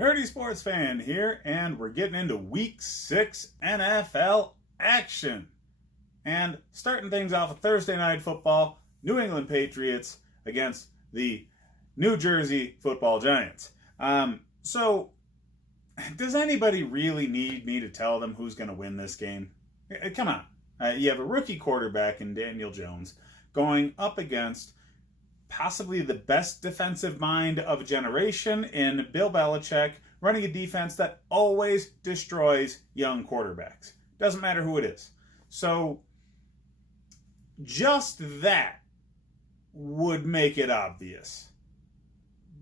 Nerdy Sports Fan here, and we're getting into Week 6 NFL action. And starting things off with Thursday Night Football, New England Patriots against the New Jersey Football Giants. So, does anybody really need me to tell them who's going to win this game? Come on. You have a rookie quarterback in Daniel Jones going up against possibly the best defensive mind of a generation in Bill Belichick, running a defense that always destroys young quarterbacks. Doesn't matter who it is. So, just that would make it obvious.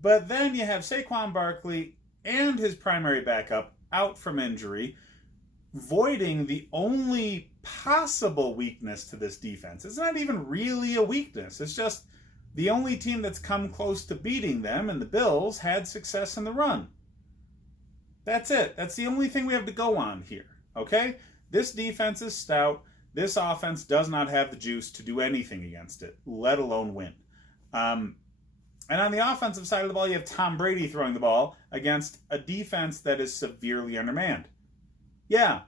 But then you have Saquon Barkley and his primary backup out from injury, voiding the only possible weakness to this defense. It's not even really a weakness. It's just the only team that's come close to beating them, and the Bills, had success in the run. That's it. That's the only thing we have to go on here, okay? This defense is stout. This offense does not have the juice to do anything against it, let alone win. And on the offensive side of the ball, you have Tom Brady throwing the ball against a defense that is severely undermanned. Yeah,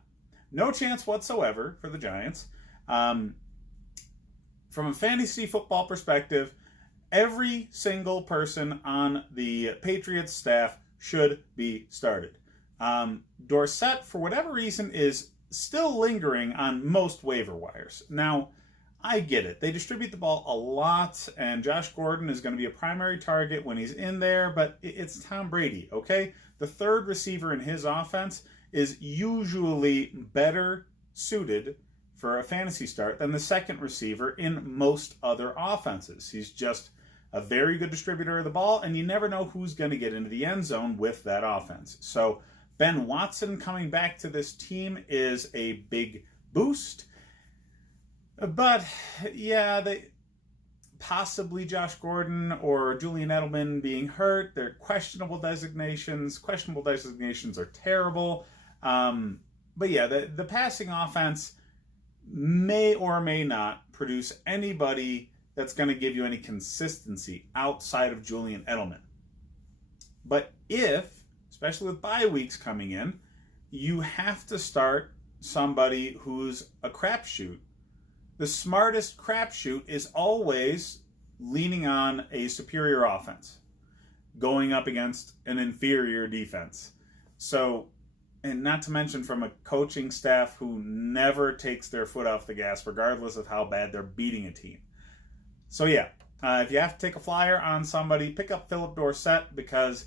no chance whatsoever for the Giants. From a fantasy football perspective, every single person on the Patriots staff should be started. Dorsett, for whatever reason, is still lingering on most waiver wires. Now, I get it. They distribute the ball a lot, and Josh Gordon is going to be a primary target when he's in there, but it's Tom Brady, okay? The third receiver in his offense is usually better suited for a fantasy start than the second receiver in most other offenses. He's just a very good distributor of the ball, and you never know who's going to get into the end zone with that offense. So Ben Watson coming back to this team is a big boost. But, yeah, possibly Josh Gordon or Julian Edelman being hurt. They're questionable designations. Questionable designations are terrible. But, yeah, the passing offense may or may not produce anybody that's going to give you any consistency outside of Julian Edelman. But if, especially with bye weeks coming in, you have to start somebody who's a crapshoot, the smartest crapshoot is always leaning on a superior offense, going up against an inferior defense. So, and not to mention from a coaching staff who never takes their foot off the gas, regardless of how bad they're beating a team. So yeah, if you have to take a flyer on somebody, pick up Philip Dorsett because,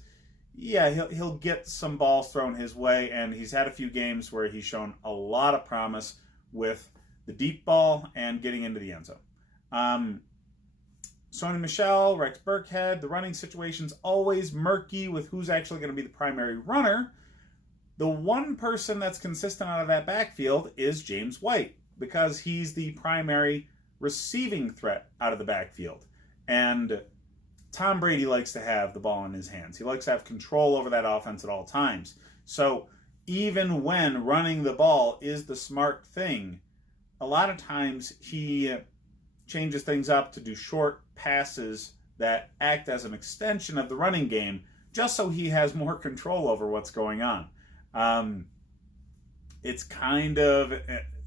yeah, he'll get some balls thrown his way, and he's had a few games where he's shown a lot of promise with the deep ball and getting into the end zone. Sony Michel, Rex Burkhead, the running situation's always murky with who's actually going to be the primary runner. The one person that's consistent out of that backfield is James White because he's the primary receiving threat out of the backfield. And Tom Brady likes to have the ball in his hands. He likes to have control over that offense at all times. So even when running the ball is the smart thing, a lot of times he changes things up to do short passes that act as an extension of the running game just so he has more control over what's going on. It's kind of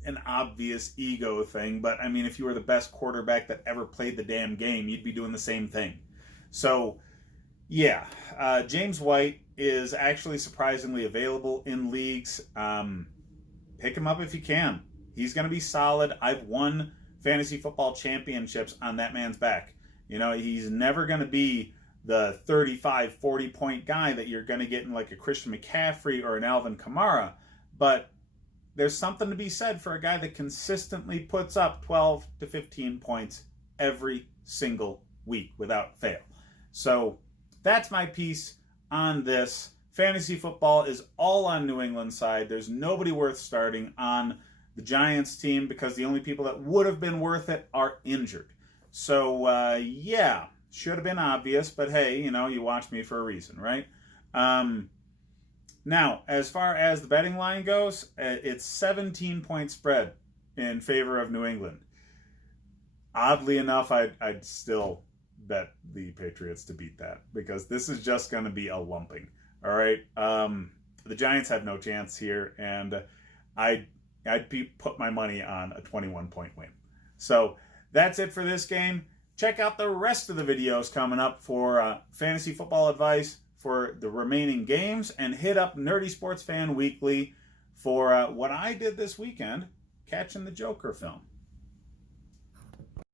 an obvious ego thing, but I mean, if you were the best quarterback that ever played the damn game, you'd be doing the same thing. So, yeah, James White is actually surprisingly available in leagues. Pick him up if you can. He's going to be solid. I've won fantasy football championships on that man's back. You know, he's never going to be the 35, 40-point guy that you're going to get in like a Christian McCaffrey or an Alvin Kamara, but there's something to be said for a guy that consistently puts up 12 to 15 points every single week without fail. So that's my piece on this. Fantasy football is all on New England's side. There's nobody worth starting on the Giants team because the only people that would have been worth it are injured. So, yeah, should have been obvious, but hey, you know, you watched me for a reason, right? Now, as far as the betting line goes, it's 17-point spread in favor of New England. Oddly enough, I'd still bet the Patriots to beat that because this is just going to be a lumping. All right. The Giants have no chance here, and I'd put my money on a 21-point win. So that's it for this game. Check out the rest of the videos coming up for fantasy football advice for the remaining games, and hit up Nerdy Sports Fan Weekly for what I did this weekend, catching the Joker film.